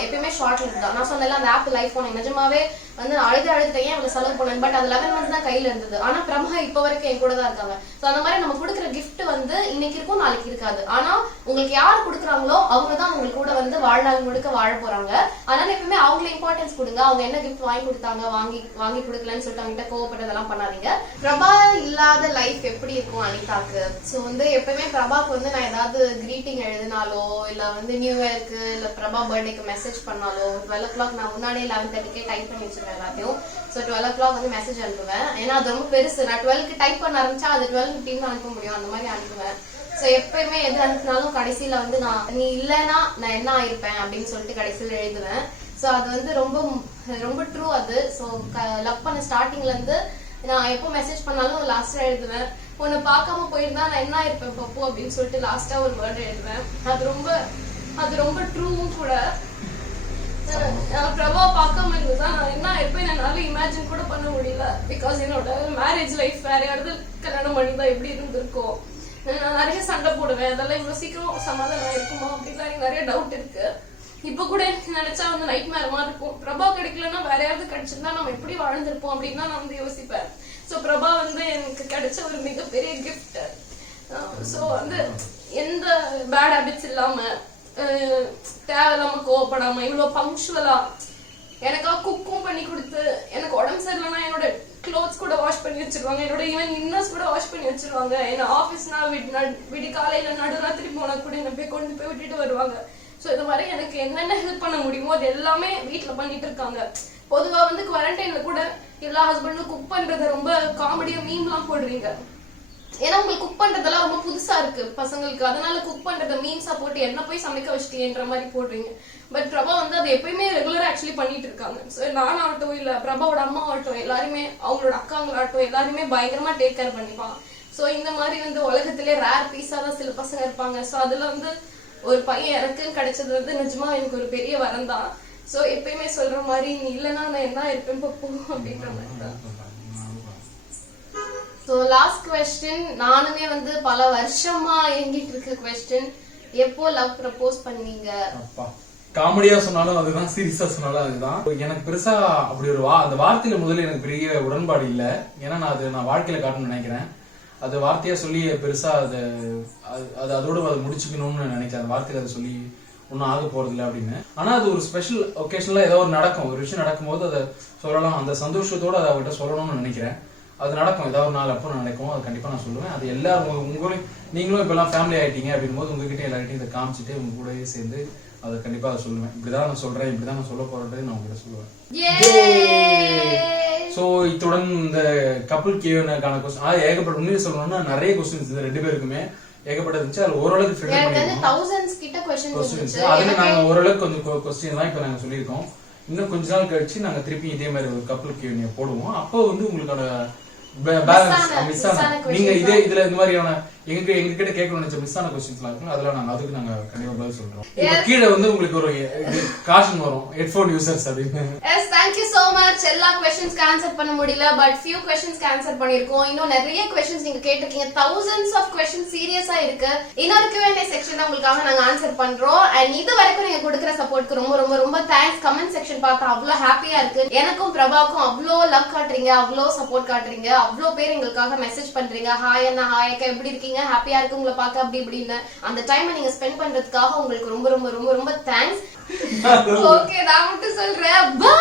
எப்பயுமே ஷார்ட் லிவ் தான். நான் சொன்னல அந்த ஆப்பிள் ஐபோன் நிஜமாவே வந்து அழுதுட்டேன் ஏன் அவ்வளவு செலவு பண்ணேன். பட் அது 11 மந்த்ஸ் தான் கையில இருந்தது. ஆனா பிரபா இப்ப வரைக்கும் என் கூட தான் இருக்காங்க. சோ அந்த மாதிரி நம்ம கொடுக்குற கிஃப்ட் வந்து இன்னைக்கு இருக்கும் நாளைக்கு இருக்காது. ஆனா உங்களுக்கு யார் கொடுக்குறாங்களோ அவங்க தான் உங்களுக்கு கூட வந்து வாழ்நாள் முழுக்க வாழ போறாங்க. அதனால எப்பவுமே அவங்களுக்கு இம்பார்ட்டன்ஸ் கொடுங்க. அவங்க என்ன கிஃப்ட் வாங்கி கொடுத்தாங்க வாங்கி கொடுக்கலன்னு சொல்லிட்டு அவங்க கிட்ட கோவப்பட்டதெல்லாம் பண்ணாதீங்க. பிரபா இல்லாத லைஃப் எப்படி இருக்கும் அனிதாக்கு? சோ வந்து எப்பவுமே பிரபாக்கு வந்து நான் ஏதாவது கிரீட்டிங் எழுதினாலோ இல்ல வந்து நியூ இயர்க்கு இல்ல பிரபா பர்த்டேக்கு மெசேஜ் பண்ணாலோ 12 o'clock நான் முன்னாடியே 11:30 டைப் பண்ணி வச்சிருக்கேன் எல்லாத்தையும். சோ 12 o'clock வந்து மெசேஜ் அனுப்புவேன். ஏன்னா அது ரொம்ப பெருசு. நான் 12க்கு டைப் பண்ண ஆரம்பிச்சா அது 12:15 அனுப்ப முடியும். அந்த மாதிரி அனுப்புவேன். சோ எப்பயுமே எது அனுப்பினாலும் கடைசியில வந்து நான் நீ இல்லைன்னா நான் என்ன ஆயிருப்பேன் அப்படின்னு சொல்லிட்டு கடைசியில எழுதுவேன். சோ அது வந்து ரொம்ப ரொம்ப ட்ரூ அது. சோ லவ் பண்ண ஸ்டார்டிங்ல இருந்து நான் எப்போ மெசேஜ் பண்ணாலும் லாஸ்டா எழுதுவேன். உன்னை பார்க்காம போயிருந்தா நான் என்ன இருப்பேன் பப்பு அப்படின்னு சொல்லிட்டு லாஸ்டா ஒரு வேர்டு எழுதுவேன். அது ரொம்ப ட்ரூவும் கூட. பிரபா பார்க்காம இருந்துதான் நான் என்ன இருப்பேன் என்னால இமேஜின் கூட பண்ண முடியல. பிகாஸ் என்னோட மேரேஜ் லைஃப் வேற யாராவது கல்யாணம் பண்ணிதான் எப்படி இருந்திருக்கும். நான் நிறைய சண்டை போடுவேன். அதெல்லாம் இவ்வளவு சீக்கிரம் சமாதானம் இருக்குமா அப்படின்லாம் எனக்கு நிறைய டவுட் இருக்கு. இப்ப கூட எனக்கு நினைச்சா வந்து நைட் மேரமா இருக்கும். பிரபா கிடைக்கலன்னா வேற யாராவது கிடைச்சிருந்தா நம்ம எப்படி வாழ்ந்திருப்போம் அப்படின்னு தான் நான் வந்து யோசிப்பேன். சோ பிரபா வந்து எனக்கு கிடைச்ச ஒரு மிகப்பெரிய கிஃப்ட். சோ வந்து எந்த பேட் ஹேபிட்ஸ் இல்லாம தேவையில்லாம கோவப்படாம இவ்வளவு பங்க்சுவலா எனக்காக குக்கும் பண்ணி கொடுத்து, எனக்கு உடம்பு சரியில்லைன்னா என்னோட க்ளோத்ஸ் கூட வாஷ் பண்ணி வச்சிருவாங்க, என்னோட ஈவன் இன்னர்ஸ் கூட வாஷ் பண்ணி வச்சிருவாங்க. என்ன ஆஃபீஸ்னா விடி காலையில நடுராத்திரி போனா கூட என்ன போய் கொண்டு போய் விட்டுட்டு வருவாங்க. சோ இந்த மாதிரி எனக்கு என்னென்ன ஹெல்ப் பண்ண முடியுமோ அது எல்லாமே வீட்டுல பண்ணிட்டு இருக்காங்க. பொதுவா வந்து குவாரண்டைன்ல கூட எல்லா ஹஸ்பண்டும் குக் பண்றத ரொம்ப காமெடியா மீம் எல்லாம் போடுறீங்க. ஏன்னா உங்களுக்கு குக் பண்றதெல்லாம் ரொம்ப புதுசா இருக்கு பசங்களுக்கு. அதனால குக் பண்றத மீம்ஸா போட்டு என்ன போய் சமைக்க வச்சுட்டேன்ற மாதிரி போடுறீங்க. பட் பிரபா வந்து அது எப்பயுமே ரெகுலரா ஆக்சுவலி பண்ணிட்டு இருக்காங்க. சோ நானாகட்டும் இல்ல பிரபாவோட அம்மா ஆகட்டும் எல்லாருமே அவங்களோட அக்காங்களாகட்டும் எல்லாருமே பயங்கரமா டேக் கேர் பண்ணிப்பாங்க. சோ இந்த மாதிரி வந்து உலகத்திலே ரேர் பீஸா தான் சில பசங்க இருப்பாங்க. சோ அதுல வந்து ஒரு பையன் எனக்குன்னு கிடைச்சது வந்து நிஜமா எனக்கு ஒரு பெரிய வரம் தான். சோ எப்பயுமே சொல்ற மாதிரி நீ இல்லைன்னா நான் என்ன இருப்பேன் போ அப்படின்ற மாதிரி தான். சோ லாஸ்ட் क्वेश्चन, நானுமே வந்து பல வருஷமா எங்கிட்டு இருக்க क्वेश्चन, எப்போ லவ் ப்ரப்போஸ் பண்ணீங்க? அப்பா காமெடியா சொன்னாலும் அதுதான், சீரியஸா சொன்னாலும் அதுதான். எனக்கு பெருசா அப்படி ஒரு அந்த வார்த்தையில முதல்ல எனக்கு பெரிய உடன்பாடு இல்ல. ஏன்னா நான் வாழ்க்கையில காட்டணும்னு நினைக்கிறேன். அது வார்த்தையா சொல்லி பெருசா அதோட முடிச்சுக்கணும்னு நினைக்கிறேன். அந்த வார்த்தையில அதை சொல்லி ஒன்னும் ஆக போறது இல்லை அப்படின்னு. ஆனா அது ஒரு ஸ்பெஷல் ஒகேஷன்ல ஏதோ ஒரு நடக்கும், ஒரு விஷயம் நடக்கும் போது அதை சொல்லலாம். அந்த சந்தோஷத்தோட அதை அவர்கிட்ட சொல்லணும்னு நினைக்கிறேன். அது நடக்கும், ஏதாவது ஒரு நாள் அப்போ நடக்கும். அது கண்டிப்பா நான் சொல்லுவேன். அது எல்லாரும் நீங்களும் இப்ப எல்லாம் ஃபேமிலி ஆயிட்டீங்க அப்படின் போது உங்ககிட்ட எல்லார்கிட்டையும் இதை காமிச்சிட்டு உங்க கூடவே சேர்ந்து அதை கண்டிப்பா அதை சொல்லுவேன். இப்படிதான் நான் சொல்றேன், இப்படிதான் நான் சொல்ல போறேன் நான் உங்ககிட்ட சொல்லுவேன். சோ இத்துடன் இந்த கப்புள் Q&Aக்கான கொஸ்டின் ஏகப்பட்ட உண்மையை சொல்லணும்னா நிறைய கொஸ்டின்ஸ் ரெண்டு பேருக்குமே ஏகப்பட்டது இருந்துச்சு. அது ஓரளவுக்கு ஃபில்டர் பண்ணிருக்கோம். thousands கிட்ட क्वेश्चंस அதுல நாங்க ஓரளவுக்கு கொஞ்சம் கொஸ்டின் தான் இப்ப நாங்க சொல்லியிருக்கோம். இன்னும் கொஞ்ச நாள் கழிச்சு நாங்க திருப்பி இதே மாதிரி ஒரு கப்புள் Q&A போடுவோம். அப்போ வந்து உங்களுக்கான பேலன்ஸ் மிஸ் ஆன நீங்க இதுல இந்த மாதிரியான எங்க கிட்ட கேட்க நினைச்ச மிஸ் ஆன கொஸ்டின்ஸ் எல்லாம் இருக்கும். அதெல்லாம் நாங்க அதுக்கு நாங்க கண்டிப்பா பதில் சொல்றோம். இப்ப கீழே வந்து உங்களுக்கு ஒரு காஷன் வரும் ஹெட்போன் யூசர்ஸ் அப்படின்னு. Yes thank you so much. எல்லா क्वेश्चंसக்கு ஆன்சர் பண்ண முடியல, பட் few क्वेश्चंसக்கு ஆன்சர் பண்ணிருக்கோம். இன்னும் நிறைய क्वेश्चंस நீங்க கேட்டிருக்கீங்க. thousands of questions சீரியஸா இருக்கு. இன்னொரு Q&A செக்ஷன்ல உங்களுக்காக நாங்க ஆன்சர் பண்றோம். அண்ட் இது வரைக்கும் நீங்க கொடுக்கிற சப்போர்ட்க்கு ரொம்ப ரொம்ப ரொம்ப தேங்க்ஸ். கமெண்ட் செக்ஷன் பார்த்தா அவ்வளவு ஹாப்பியா இருக்கு. எனக்கும் பிரபாவுக்கும் அவ்வளோ லவ் காட்டுறீங்க, அவ்வளோ சப்போர்ட் காட்டுறீங்க, அவ்வளோ பேர் எங்களுக்காக மெசேஜ் பண்றீங்க. ஹாய் அண்ணா, ஹாய் அக்கா, எப்படி இருக்கீங்க, ஹாப்பியா இருக்கு உங்களை பார்க்க அப்படி இப்படின்னு. அந்த டைமை நீங்க ஸ்பெண்ட் பண்றதுக்காக உங்களுக்கு ரொம்ப ரொம்ப ரொம்ப ரொம்ப தேங்க்ஸ். ஓகே, நான் மட்டும் சொல்றேன். பை.